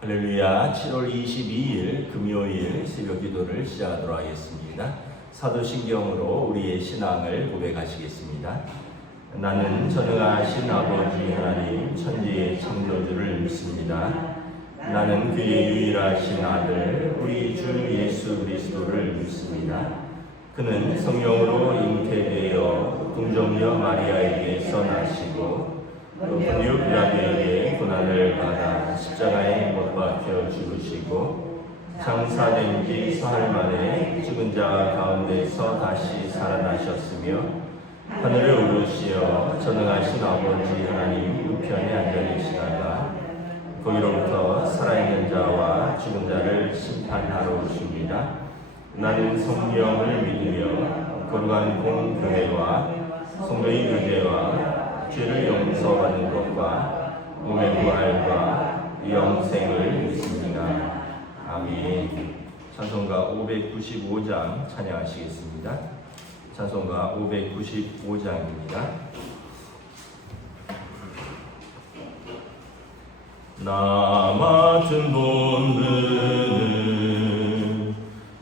할렐루야. 7월 22일 금요일 새벽 기도를 시작하도록 하겠습니다. 사도신경으로 우리의 신앙을 고백하시겠습니다. 나는 전능하신 아버지 하나님 천지의 창조주를 믿습니다. 나는 그의 유일하신 아들 우리 주 예수 그리스도를 믿습니다. 그는 성령으로 잉태되어 동정녀 마리아에게서 나시고 본디오 빌라도에게 고난을 받아 십자가에 못 박혀 죽으시고 장사된 지 사흘 만에 죽은 자 가운데서 다시 살아나셨으며 하늘에 오르시어 전능하신 아버지 하나님 우편에 앉아 계시다가 거기로부터 살아있는 자와 죽은 자를 심판하러 오십니다. 나는 성령을 믿으며 거룩한 공교회와 성도의 교제와 죄를 용서받는 것과 몸의 부활과 영생을 믿습니다. 아멘. 찬송가 595장 찬양하시겠습니다. 찬송가 595장입니다. 나 맡은 본능은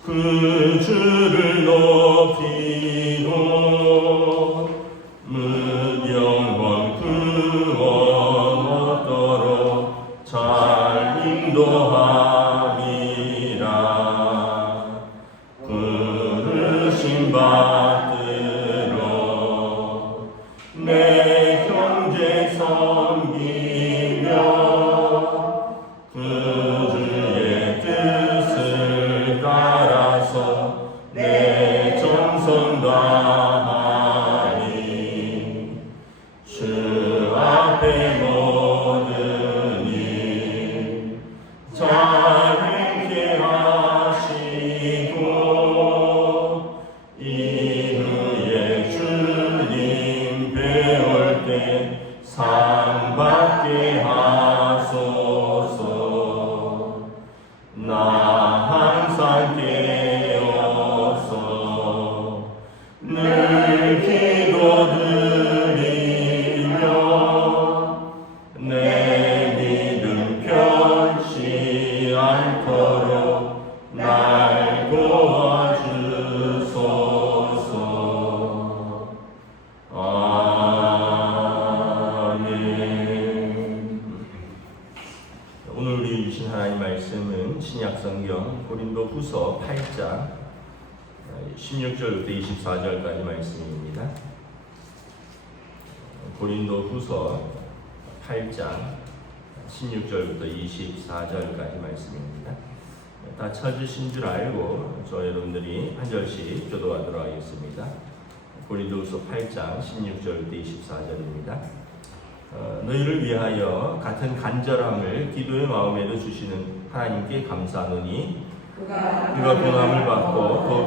그 주를 높이고 영원 구원 얻도록 잘 인도하리라. 부르심 받들어 내 형제 섬기며 그 주의 뜻을 따라서 내 정성 다하리. 주 앞에 모든 일 자유케 하시고 이후에 주님 배울 때 상 받게 하소서. 나 항상 깨어서 늘 기도드리며 내 믿음 변치 않도록 날 도와주소서. 아멘. 오늘 우리 주신 하나님 말씀은 신약성경 고린도후서 8장 16절부터 24절까지 말씀입니다. 고린도후서 8장 16절부터 24절까지 말씀입니다. 다 찾으신 줄 알고 저 여러분들이 한 절씩 교도하도록 하겠습니다. 고린도후서 8장 16절부터 24절입니다. 너희를 위하여 같은 간절함을 기도의 마음에도 주시는 하나님께 감사하노니 그가 도남을 받고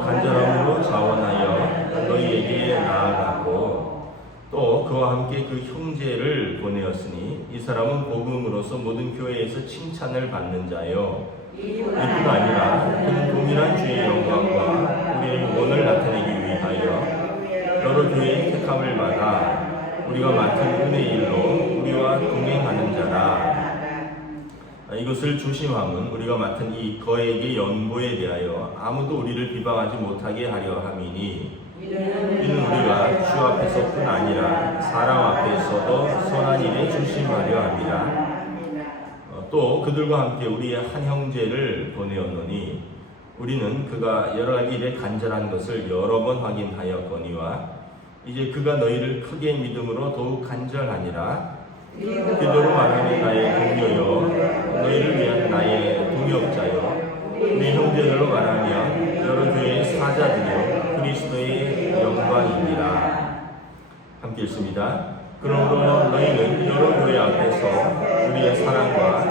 그 간절함으로 자원하여 너희에게 나아가고 또 그와 함께 그 형제를 보내었으니 이 사람은 복음으로서 모든 교회에서 칭찬을 받는 자요 이뿐 아니라 그는 동일한 주의 영광과 우리의 원을 나타내기 위하여 여러 교회의 택함을 받아 우리가 맡은 은혜의 일로 우리와 동행하는 자라. 이것을 조심함은 우리가 맡은 이 거액의 연보에 대하여 아무도 우리를 비방하지 못하게 하려 함이니 이는 우리가 주 앞에서뿐 아니라 사람 앞에서도 선한 일에 조심하려 함이라. 또 그들과 함께 우리의 한 형제를 보내었노니 우리는 그가 여러 가지 일에 간절한 것을 여러 번 확인하였거니와 이제 그가 너희를 크게 믿음으로 더욱 간절하니라. 기도로 말하는 나의 동료요 너희를 위한 나의 동역자요 우리 형제들로 말하면 여러 교회의 사자들이요 그리스도의 영광이니라. 함께 읽습니다. 그러므로 너희는 여러 교회 앞에서 우리의 사랑과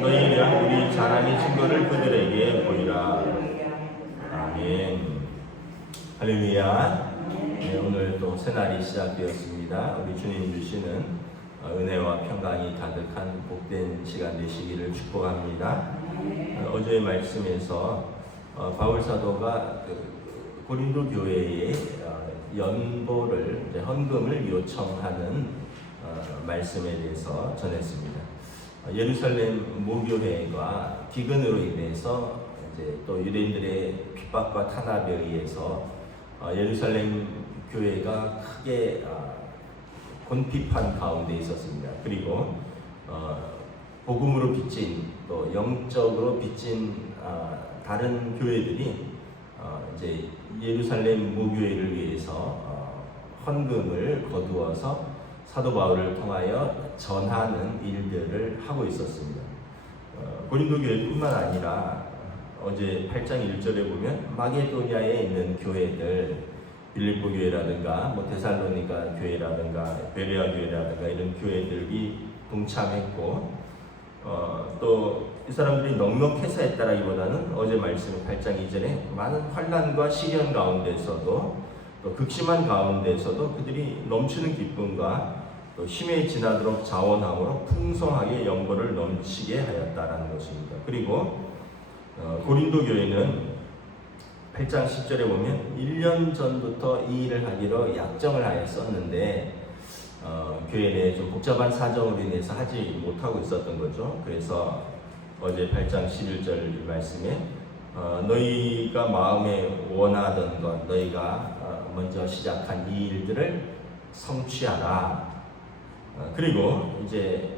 너희에 대한 우리 자랑의 증거를 그들에게 보이라. 아멘. 할렐루야. 네, 오늘 또 새날이 시작되었습니다. 우리 주님 주시는 은혜와 평강이 가득한 복된 시간 되시기를 축복합니다. 어제의 말씀에서 바울 사도가 고린도 교회에 연보를 헌금을 요청하는 말씀에 대해서 전했습니다. 예루살렘 모교회가 기근으로 인해서 이제 또 유대인들의 핍박과 탄압에 의해서 예루살렘 교회가 크게 곤핍한 가운데 있었습니다. 그리고 복음으로 빚진 또 영적으로 빚진 다른 교회들이 이제 예루살렘 모교회를 위해서 헌금을 거두어서 사도 바울을 통하여 전하는 일들을 하고 있었습니다. 고린도 교회뿐만 아니라 어제 8장 1절에 보면 마게도냐에 있는 교회들, 빌립보 교회라든가 데살로니가 교회라든가 베레아 교회라든가 이런 교회들이 동참했고, 또 이 사람들이 넉넉해서 했다라기보다는 어제 말씀 8장 2절에 많은 환난과 시련 가운데서도 또 극심한 가운데서도 그들이 넘치는 기쁨과 또 힘에 지나도록 자원함으로 풍성하게 영보를 넘치게 하였다라는 것입니다. 그리고 고린도 교회는 8장 10절에 보면 1년 전부터 이 일을 하기로 약정을 하였었는데 교회 내에 좀 복잡한 사정으로 인해서 하지 못하고 있었던 거죠. 그래서 어제 8장 11절 말씀에 너희가 마음에 원하던 것, 너희가 먼저 시작한 이 일들을 성취하라. 그리고 이제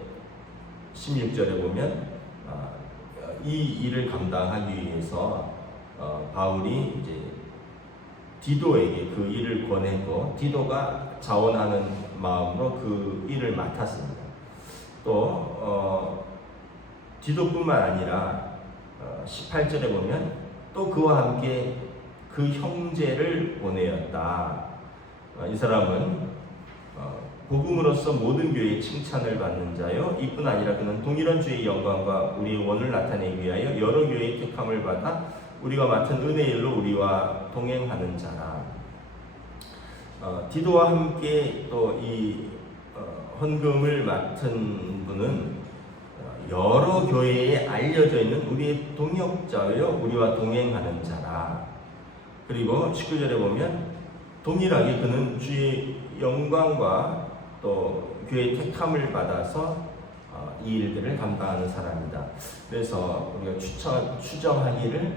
16절에 보면 이 일을 감당하기 위해서 바울이 이제 디도에게 그 일을 권했고 디도가 자원하는 마음으로 그 일을 맡았습니다. 또 디도뿐만 아니라 18절에 보면 또 그와 함께 그 형제를 보내었다. 이 사람은 복음으로서 모든 교회의 칭찬을 받는 자요, 이뿐 아니라 그는 동일한 주의 영광과 우리의 원을 나타내기 위하여 여러 교회의 택함을 받아 우리가 맡은 은혜의 일로 우리와 동행하는 자라. 디도와 함께 또 이 헌금을 맡은 분은 여러 교회에 알려져 있는 우리의 동역자요, 우리와 동행하는 자라. 그리고 19절에 보면 동일하게 그는 주의 영광과 또 교회의 택함을 받아서 이 일들을 감당하는 사람이다. 그래서 우리가 추정하기를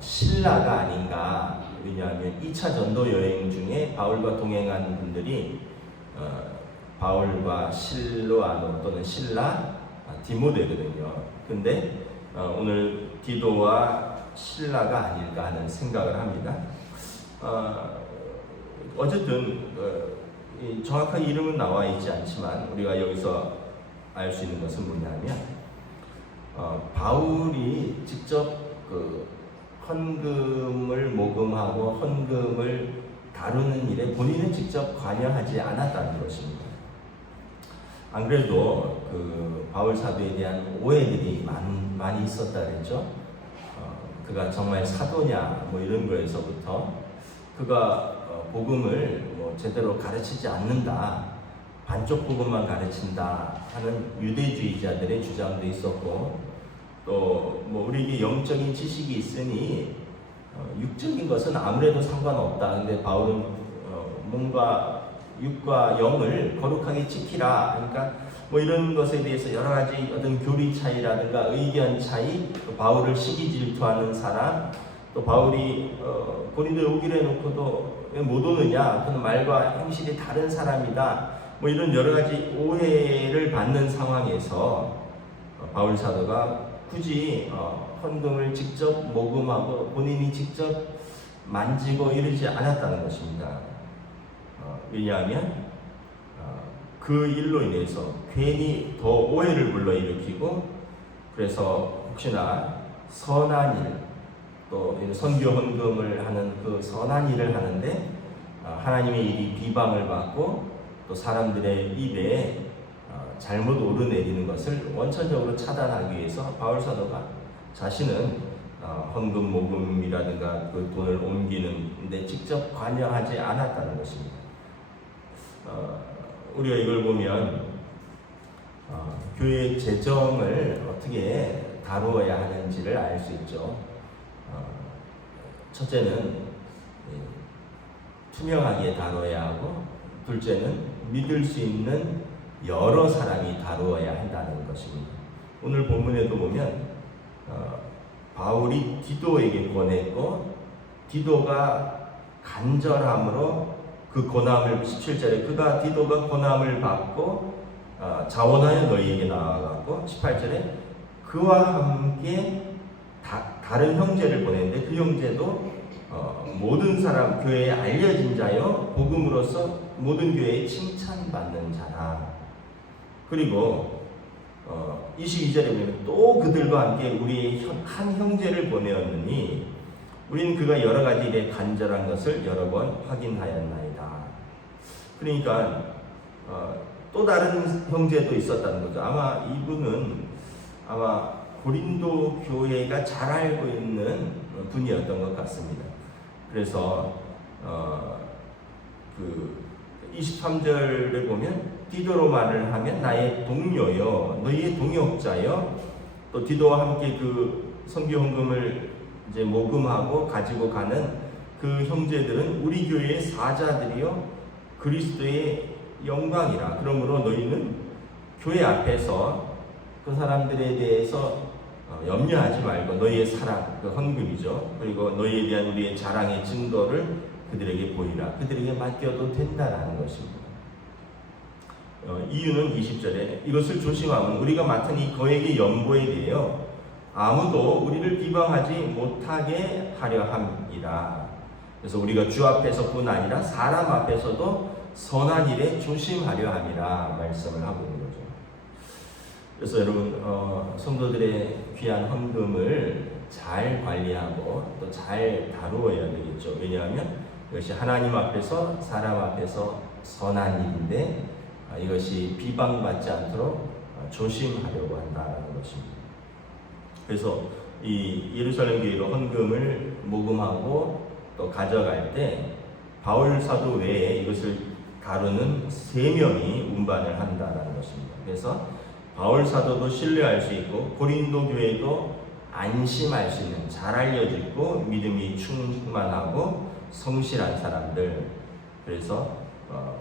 신라가 아닌가. 왜냐하면 2차 전도 여행 중에 바울과 동행한 분들이 바울과 실로아노 또는 신라, 디모데거든요. 근데 오늘 디도와 신라가 아닐까 하는 생각을 합니다. 어쨌든 정확한 이름은 나와 있지 않지만 우리가 여기서 알 수 있는 것은 뭐냐면 바울이 직접 그 헌금을 모금하고 헌금을 다루는 일에 본인은 직접 관여하지 않았다는 것입니다. 안 그래도 그 바울 사도에 대한 오해들이 많이 있었다 그랬죠. 그가 정말 사도냐 뭐 이런 거에서부터 그가 복음을 제대로 가르치지 않는다, 반쪽 복음만 가르친다 하는 유대주의자들의 주장도 있었고, 또 우리에게 영적인 지식이 있으니 육적인 것은 아무래도 상관없다. 근데 바울은 뭔가 육과 영을 거룩하게 지키라. 그러니까 이런 것에 대해서 여러 가지 어떤 교리 차이라든가 의견 차이, 또 바울을 시기 질투하는 사람, 또 바울이 고린도에 오기로 해놓고도 왜 못 오느냐, 그는 말과 행실이 다른 사람이다, 이런 여러 가지 오해를 받는 상황에서 바울 사도가 굳이 헌금을 직접 모금하고 본인이 직접 만지고 이러지 않았다는 것입니다. 왜냐하면 그 일로 인해서 괜히 더 오해를 불러일으키고, 그래서 혹시나 선한 일, 또 선교 헌금을 하는 그 선한 일을 하는데 하나님의 일이 비방을 받고 또 사람들의 입에 잘못 오르내리는 것을 원천적으로 차단하기 위해서 바울 사도가 자신은 헌금 모금이라든가 그 돈을 옮기는 데 직접 관여하지 않았다는 것입니다. 우리가 이걸 보면 교회의 재정을 어떻게 다루어야 하는지를 알 수 있죠. 첫째는 투명하게 다뤄야 하고, 둘째는 믿을 수 있는 여러 사람이 다루어야 한다는 것입니다. 오늘 본문에도 보면 바울이 디도에게 권했고 디도가 간절함으로 그 고난을 17절에 디도가 고난을 받고 자원하여 너희에게 나아갔고 18절에 그와 함께 다른 형제를 보냈는데 그 형제도 모든 사람 교회에 알려진 자여 복음으로서 모든 교회에 칭찬받는 자라. 그리고 22절에 보면 또 그들과 함께 우리의 한 형제를 보내었느니 우리는 그가 여러 가지 일에 간절한 것을 여러 번 확인하였나이다. 그러니까 또 다른 형제도 있었다는 거죠. 아마 이분은 고린도 교회가 잘 알고 있는 분이었던 것 같습니다. 그래서 그 23절을 보면 디도로 말을 하면 나의 동료여 너희의 동역자여 또 디도와 함께 그 선교 헌금을 이제 모금하고 가지고 가는 그 형제들은 우리 교회의 사자들이요 그리스도의 영광이라. 그러므로 너희는 교회 앞에서 그 사람들에 대해서 염려하지 말고 너희의 사랑, 그 헌금이죠. 그리고 너희에 대한 우리의 자랑의 증거를 그들에게 보이라. 그들에게 맡겨도 된다라는 것입니다. 이유는 20절에 이것을 조심하면 우리가 맡은 이 거액의 연보에 대하여 아무도 우리를 비방하지 못하게 하려 함이라. 그래서 우리가 주 앞에서뿐 아니라 사람 앞에서도 선한 일에 조심하려 함이라 말씀을 하고 있는 거죠. 그래서 여러분 성도들의 귀한 헌금을 잘 관리하고 또 잘 다루어야 되겠죠. 왜냐하면 이것이 하나님 앞에서 사람 앞에서 선한 일인데 이것이 비방받지 않도록 조심하려고 한다는 것입니다. 그래서 이 예루살렘 교회로 헌금을 모금하고 또 가져갈 때 바울 사도 외에 이것을 다루는 3명이 운반을 한다는 것입니다. 그래서 바울 사도도 신뢰할 수 있고 고린도 교회도 안심할 수 있는 잘 알려지고 믿음이 충만하고 성실한 사람들. 그래서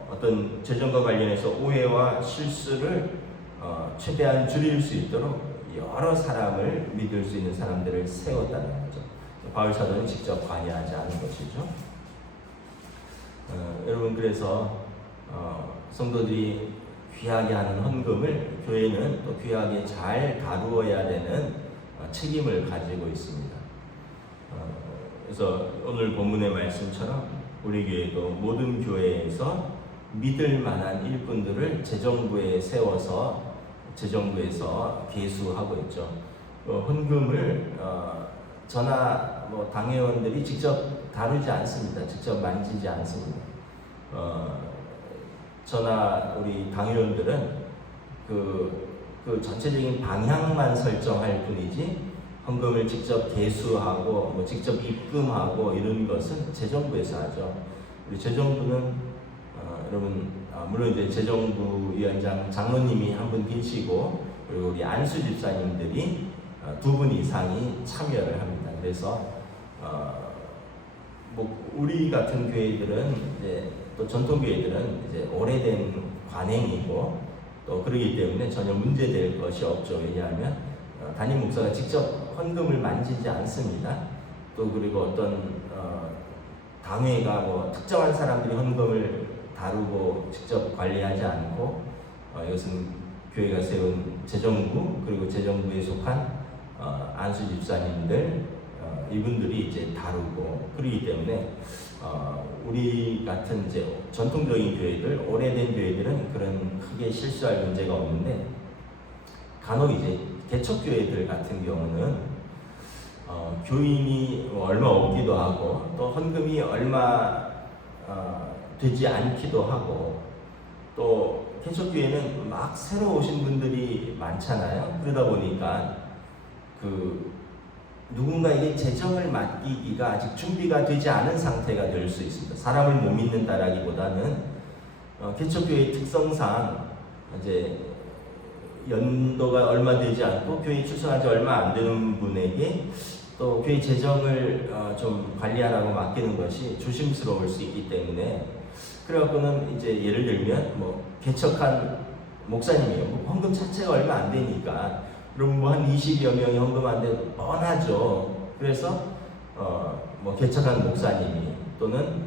어떤 재정과 관련해서 오해와 실수를 최대한 줄일 수 있도록 여러 사람을 믿을 수 있는 사람들을 세웠다는 거죠. 바울 사도는 직접 관여하지 않은 것이죠. 여러분 그래서 성도들이 귀하게 하는 헌금을 교회는 또 귀하게 잘 다루어야 되는 책임을 가지고 있습니다. 그래서 오늘 본문의 말씀처럼 우리 교회도 모든 교회에서 믿을 만한 일꾼들을 재정부에 세워서 재정부에서 계수하고 있죠. 헌금을 저나 당회원들이 직접 다루지 않습니다. 직접 만지지 않습니다. 저나 우리 당회원들은 그 전체적인 방향만 설정할 뿐이지 헌금을 직접 계수하고 직접 입금하고 이런 것은 재정부에서 하죠. 우리 재정부는 여러분 물론 이제 재정부 위원장 장로님이 한 분 계시고 그리고 우리 안수 집사님들이 2분 이상이 참여를 합니다. 그래서 우리 같은 교회들은 이제 또 전통 교회들은 이제 오래된 관행이고 또 그러기 때문에 전혀 문제될 것이 없죠. 왜냐하면 담임 목사가 직접 헌금을 만지지 않습니다. 또 그리고 어떤 당회가 특정한 사람들이 헌금을 다루고 직접 관리하지 않고 이것은 교회가 세운 재정부 그리고 재정부에 속한 안수 집사님들 이분들이 이제 다루고 그러기 때문에 우리 같은 이제 전통적인 교회들, 오래된 교회들은 그런 크게 실수할 문제가 없는데 간혹 이제 개척교회들 같은 경우는 교인이 얼마 없기도 하고 또 헌금이 얼마 되지 않기도 하고 또 개척교회는 막 새로 오신 분들이 많잖아요. 그러다 보니까 누군가에게 재정을 맡기기가 아직 준비가 되지 않은 상태가 될 수 있습니다. 사람을 못 믿는다라기보다는 개척교회의 특성상 이제 연도가 얼마 되지 않고 교회에 출석한 지 얼마 안 되는 분에게 또 교회 재정을 좀 관리하라고 맡기는 것이 조심스러울 수 있기 때문에 그래갖고는 이제 예를 들면 개척한 목사님이요. 헌금 자체가 얼마 안 되니까 그럼 뭐 한 20여 명이 헌금하는데 뻔하죠. 그래서 뭐 개척한 목사님이 또는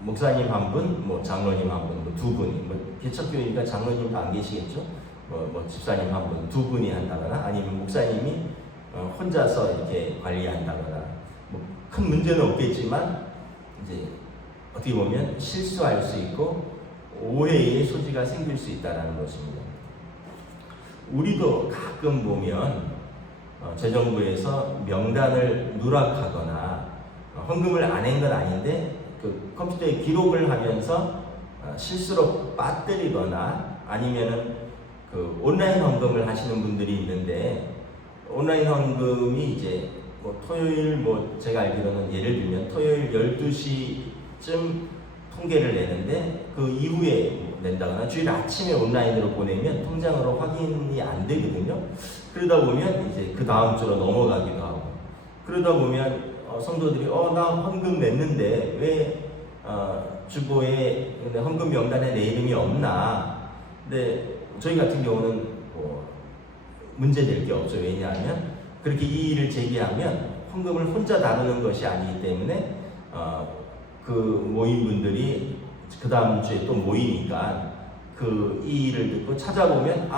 목사님 한 분, 뭐 장로님 한 분, 뭐 두 분이, 뭐 개척교회니까 장로님도 안 계시겠죠. 뭐 집사님 한 분, 두 분이 한다거나 아니면 목사님이 혼자서 이렇게 관리한다거나 뭐 큰 문제는 없겠지만 이제 어떻게 보면 실수할 수 있고 오해의 소지가 생길 수 있다는 것입니다. 우리도 가끔 보면 재정부에서 명단을 누락하거나 헌금을 안 한 건 아닌데 그 컴퓨터에 기록을 하면서 실수로 빠뜨리거나 아니면은 그 온라인 헌금을 하시는 분들이 있는데 온라인 헌금이 이제 뭐 토요일 뭐 제가 알기로는 예를 들면 토요일 12시쯤 통계를 내는데 그 이후에 낸다거나 주일 아침에 온라인으로 보내면 통장으로 확인이 안 되거든요. 그러다 보면 이제 그 다음 주로 넘어가기도 하고 그러다 보면 성도들이 나 헌금 냈는데 왜 주보에 헌금 명단에 내 이름이 없나? 근데 저희 같은 경우는 뭐 문제될 게 없죠. 왜냐하면 그렇게 이의를 제기하면 헌금을 혼자 다루는 것이 아니기 때문에 그 모임분들이 그 다음 주에 또 모이니까 그 이의를 듣고 찾아보면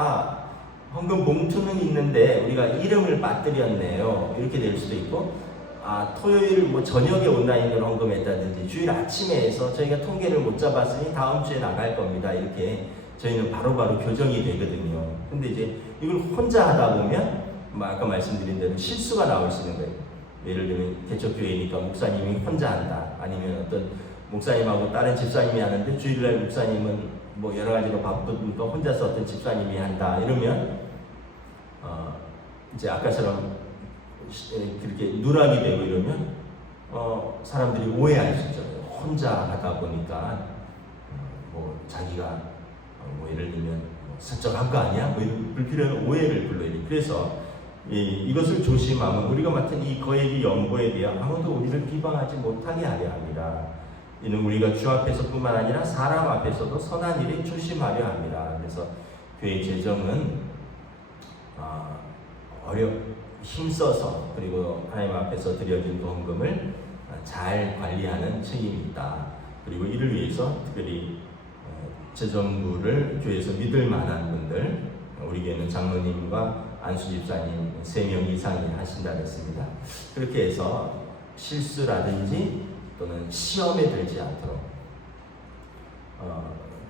헌금 봉투는 있는데 우리가 이름을 빠뜨렸네요. 이렇게 될 수도 있고 토요일 뭐 저녁에 온라인으로 헌금했다든지 주일 아침에 해서 저희가 통계를 못 잡았으니 다음 주에 나갈 겁니다. 이렇게 저희는 바로바로 교정이 되거든요. 근데 이제 이걸 혼자 하다 보면 아까 말씀드린 대로 실수가 나올 수 있는 거예요. 예를 들면 개척교회니까 목사님이 혼자 한다. 아니면 어떤 목사님하고 다른 집사님이 하는데 주일날 목사님은 뭐 여러 가지로 바쁘니까 혼자서 어떤 집사님이 한다. 이러면 이제 아까처럼 그렇게 누락이 되고 이러면 사람들이 오해할 수 있잖아요. 혼자 하다 보니까 뭐 자기가 뭐 예를 들면 설정한 거 아니야? 뭐 이런 불필요한 오해를 불러일으키. 그래서 이것을 조심하면 우리가 맡은 이 거액의 연보에 대해 아무도 우리를 비방하지 못하게 하려 합니다. 이는 우리가 주 앞에서뿐만 아니라 사람 앞에서도 선한 일에 조심하려 합니다. 그래서 교회 재정은 힘써서 그리고 하나님 앞에서 드려진 헌금을 잘 관리하는 책임이 있다. 그리고 이를 위해서 특별히 재정부를 교회에서 믿을 만한 분들, 우리 교회는 장로님과 안수 집사님 3명 이상이 하신다 그랬습니다. 그렇게 해서 실수라든지 또는 시험에 들지 않도록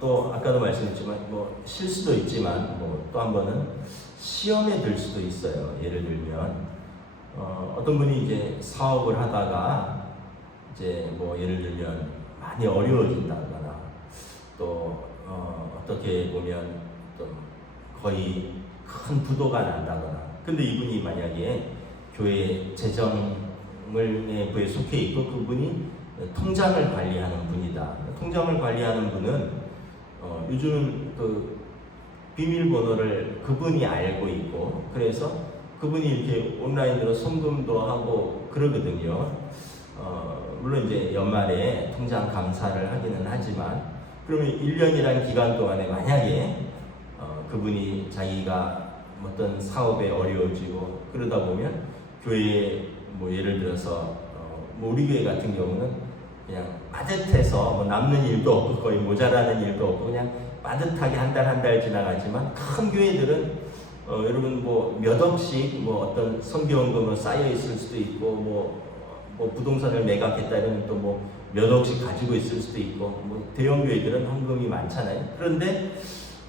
또 아까도 말씀드렸지만 뭐 실수도 있지만 뭐 또 한 번은 시험에 들 수도 있어요. 예를 들면 어떤 분이 이제 사업을 하다가 이제 뭐 예를 들면 많이 어려워진다거나 또 어떻게 보면 또 거의 큰 부도가 난다거나 근데 이분이 만약에 교회 재정을 부에 속해 있고 그분이 통장을 관리하는 분이다. 통장을 관리하는 분은 요즘은 그 비밀번호를 그분이 알고 있고 그래서 그분이 이렇게 온라인으로 송금도 하고 그러거든요. 물론 이제 연말에 통장 감사를 하기는 하지만 그러면 1년이라는 기간 동안에 만약에 그분이 자기가 어떤 사업에 어려워지고 그러다 보면 교회에 뭐 예를 들어서 뭐 우리 교회 같은 경우는 그냥 빠듯해서 뭐 남는 일도 없고 거의 모자라는 일도 없고 그냥 빠듯하게 한 달 지나가지만 큰 교회들은 여러분 뭐 몇 억씩 뭐 어떤 선교원금으로 쌓여 있을 수도 있고 뭐 부동산을 매각했다 이러면 또 뭐 몇 억씩 가지고 있을 수도 있고 뭐 대형 교회들은 헌금이 많잖아요. 그런데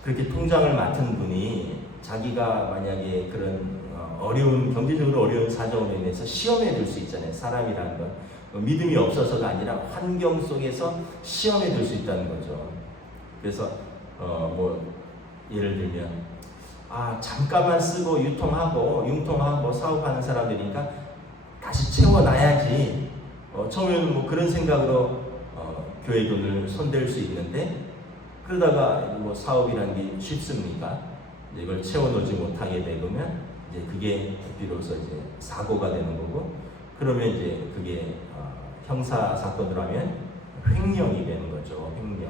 그렇게 통장을 맡은 분이 자기가 만약에 그런 경제적으로 어려운 사정으로 인해서 시험에 들 수 있잖아요. 사람이라는 건 믿음이 없어서가 아니라 환경 속에서 시험에 들 수 있다는 거죠. 그래서 뭐 예를 들면 잠깐만 쓰고 융통하고 사업하는 사람들이니까 다시 채워놔야지. 처음에는 뭐 그런 생각으로 교회 돈을 손댈 수 있는데 그러다가 뭐 사업이라는 게 쉽습니까? 이걸 채워놓지 못하게 되면 이제 그게 비로소 이제 사고가 되는 거고 그러면 이제 그게 형사 사건으로 하면 횡령이 되는 거죠. 횡령.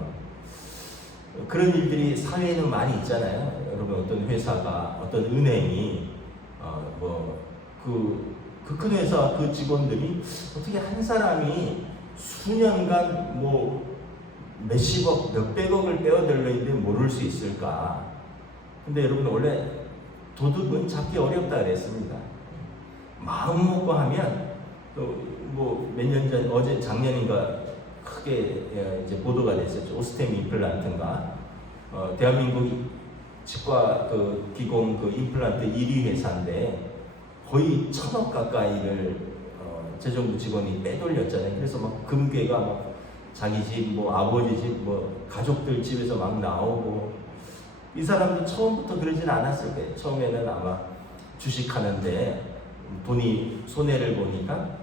그런 일들이 사회에는 많이 있잖아요. 여러분, 어떤 회사가, 어떤 은행이 그 큰 회사 그 직원들이 어떻게 한 사람이 수년간 몇십억, 몇백억을 빼어들려는데 모를 수 있을까? 근데 여러분, 원래 도둑은 잡기 어렵다 그랬습니다. 마음 먹고 하면 몇 년 전, 작년인가 크게 이제 보도가 됐었죠. 오스템 임플란트인가. 대한민국 치과 기공 임플란트 1위 회사인데 거의 1,000억 가까이를 재정부 직원이 빼돌렸잖아요. 그래서 막 금괴가 막 자기 집, 아버지 집, 가족들 집에서 막 나오고, 이 사람도 처음부터 그러진 않았을 거예요. 처음에는 아마 주식하는데 돈이 손해를 보니까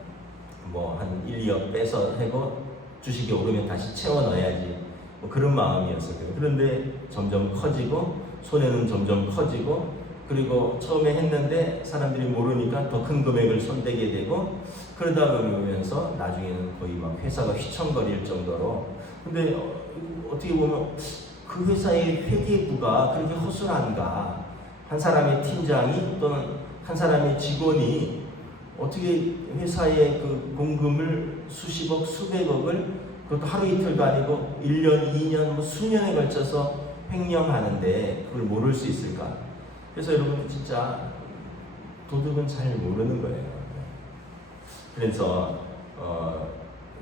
한 1, 2억 빼서 하고 주식이 오르면 다시 채워 넣어야지, 그런 마음이었을 거예요. 그런데 점점 커지고 손해는 점점 커지고, 그리고 처음에 했는데 사람들이 모르니까 더 큰 금액을 손대게 되고, 그러다 보면서 나중에는 거의 막 회사가 휘청거릴 정도로. 근데 어떻게 보면 그 회사의 회계부가 그렇게 허술한가? 한 사람의 팀장이 또는 한 사람의 직원이 어떻게 회사의 그 공금을 수십억, 수백억을, 그것도 하루 이틀도 아니고 1년, 2년, 수년에 걸쳐서 횡령하는데 그걸 모를 수 있을까? 그래서 여러분, 진짜 도둑은 잘 모르는 거예요. 그래서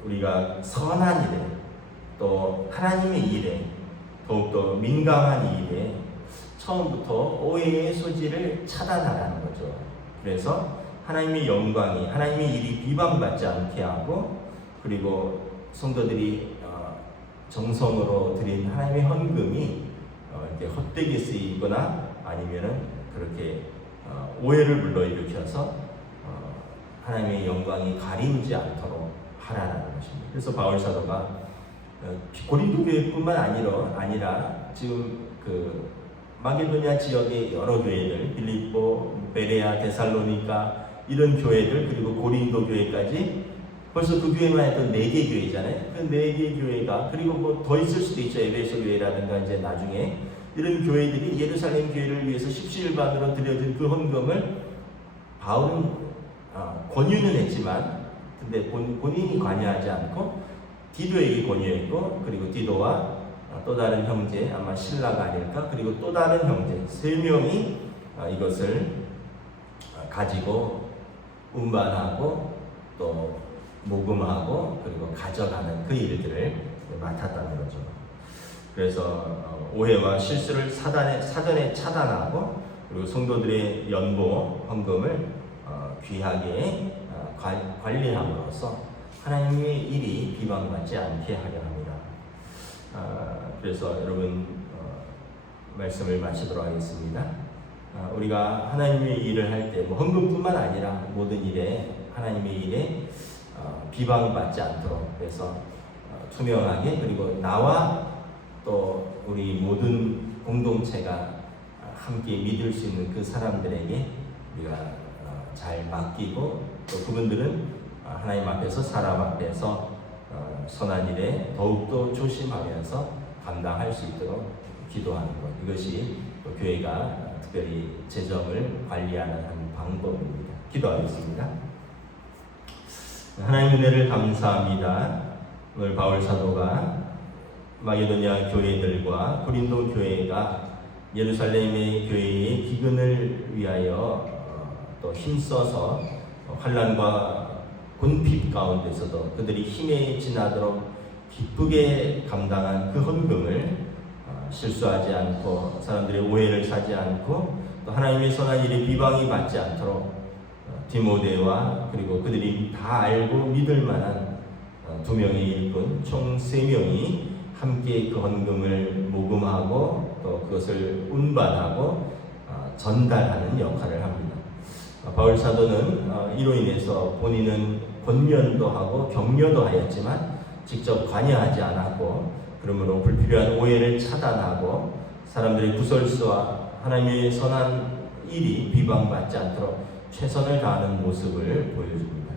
우리가 선한 일에, 또 하나님의 일에, 더욱더 민감한 일에 처음부터 오해의 소지를 차단하라는 거죠. 그래서 하나님의 영광이, 하나님의 일이 비방받지 않게 하고, 그리고 성도들이 정성으로 드린 하나님의 헌금이 이렇게 헛되게 쓰이거나 아니면은 그렇게 오해를 불러일으켜서 하나님의 영광이 가림지 않도록 하라는 것입니다. 그래서 바울 사도가 고린도 교회뿐만 아니라 지금 마게도냐 지역의 여러 교회들, 빌립보, 베레아, 데살로니가 이런 교회들, 그리고 고린도 교회까지, 벌써 그 교회만 해도 4개 교회잖아요. 그 4개 교회가, 그리고 더 있을 수도 있죠. 에베소 교회라든가 이제 나중에 이런 교회들이 예루살렘 교회를 위해서 십시일반으로 드려진 그 헌금을 바울은 권유는 했지만, 근데 본인이 관여하지 않고 디도에게 권유했고, 그리고 디도와 또 다른 형제, 아마 신라가 아닐까, 그리고 또 다른 형제 3명이 이것을 가지고 운반하고 또 모금하고 그리고 가져가는 그 일들을 맡았다는 거죠. 그래서 오해와 실수를 사전에 차단하고, 그리고 성도들의 연보 헌금을 귀하게 관리함으로써 하나님의 일이 비방받지 않게 하려 합니다. 그래서 여러분, 말씀을 마치도록 하겠습니다. 우리가 하나님의 일을 할 때 헌금뿐만 아니라 모든 일에, 하나님의 일에 비방받지 않도록, 그래서 투명하게, 그리고 나와 또 우리 모든 공동체가 함께 믿을 수 있는 그 사람들에게 우리가 잘 맡기고, 또 그분들은 하나님 앞에서, 사람 앞에서 선한 일에 더욱더 조심하면서 감당할 수 있도록 기도하는 것, 이것이 또 교회가 특별히 재정을 관리하는 한 방법입니다. 기도하겠습니다. 하나님 은혜를 감사합니다. 오늘 바울 사도가 마게도냐 교회들과 고린도 교회가 예루살렘의 교회의 기근을 위하여 또 힘써서 환난과 곤핍 가운데서도 그들이 힘에 지나도록 기쁘게 감당한 그 헌금을 실수하지 않고, 사람들의 오해를 사지 않고, 또 하나님의 선한 일에 비방이 받지 않도록 디모데와, 그리고 그들이 다 알고 믿을 만한 2명의 일꾼, 총 3명이 함께 그 헌금을 모금하고 또 그것을 운반하고 전달하는 역할을 합니다. 바울 사도는 이로 인해서 본인은 권면도 하고 격려도 하였지만 직접 관여하지 않았고, 그러므로 불필요한 오해를 차단하고 사람들의 구설수와 하나님의 선한 일이 비방받지 않도록 최선을 다하는 모습을 보여줍니다.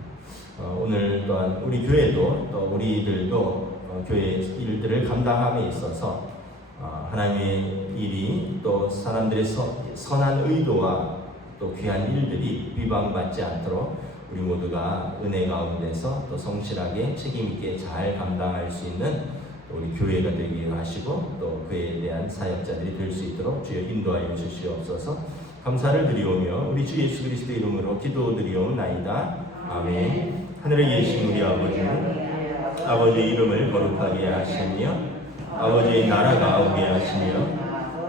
오늘 또한 우리 교회도, 또 우리들도 교회 일들을 감당함에 있어서 하나님의 일이 또 사람들의 선한 의도와 또 귀한 일들이 비방받지 않도록 우리 모두가 은혜 가운데서 또 성실하게 책임있게 잘 감당할 수 있는 우리 교회가 되게 하시고 또 그에 대한 사역자들이 될 수 있도록 주여 인도하여 주시옵소서. 감사를 드리오며 우리 주 예수 그리스도 이름으로 기도드리옵나이다. 아멘. 하늘에 계신 우리 아버지의 이름을 거룩하게 하시며 아버지의 나라가 오게 하시며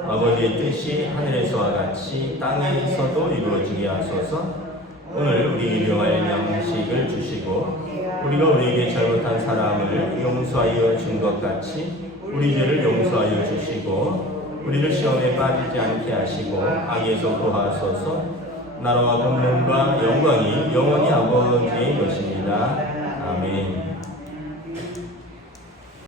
아버지의 뜻이 하늘에서와 같이 땅에서도 이루어지게 하소서. 오늘 우리 일용할 양식을 주시고 우리가 우리에게 잘못한 사람을 용서하여 준 것 같이 우리 죄를 용서하여 주시고 우리를 시험에 빠지지 않게 하시고 악에서 구하소서. 나라와 권능과 영광이 영원히 아버지의 것입니다. 아멘.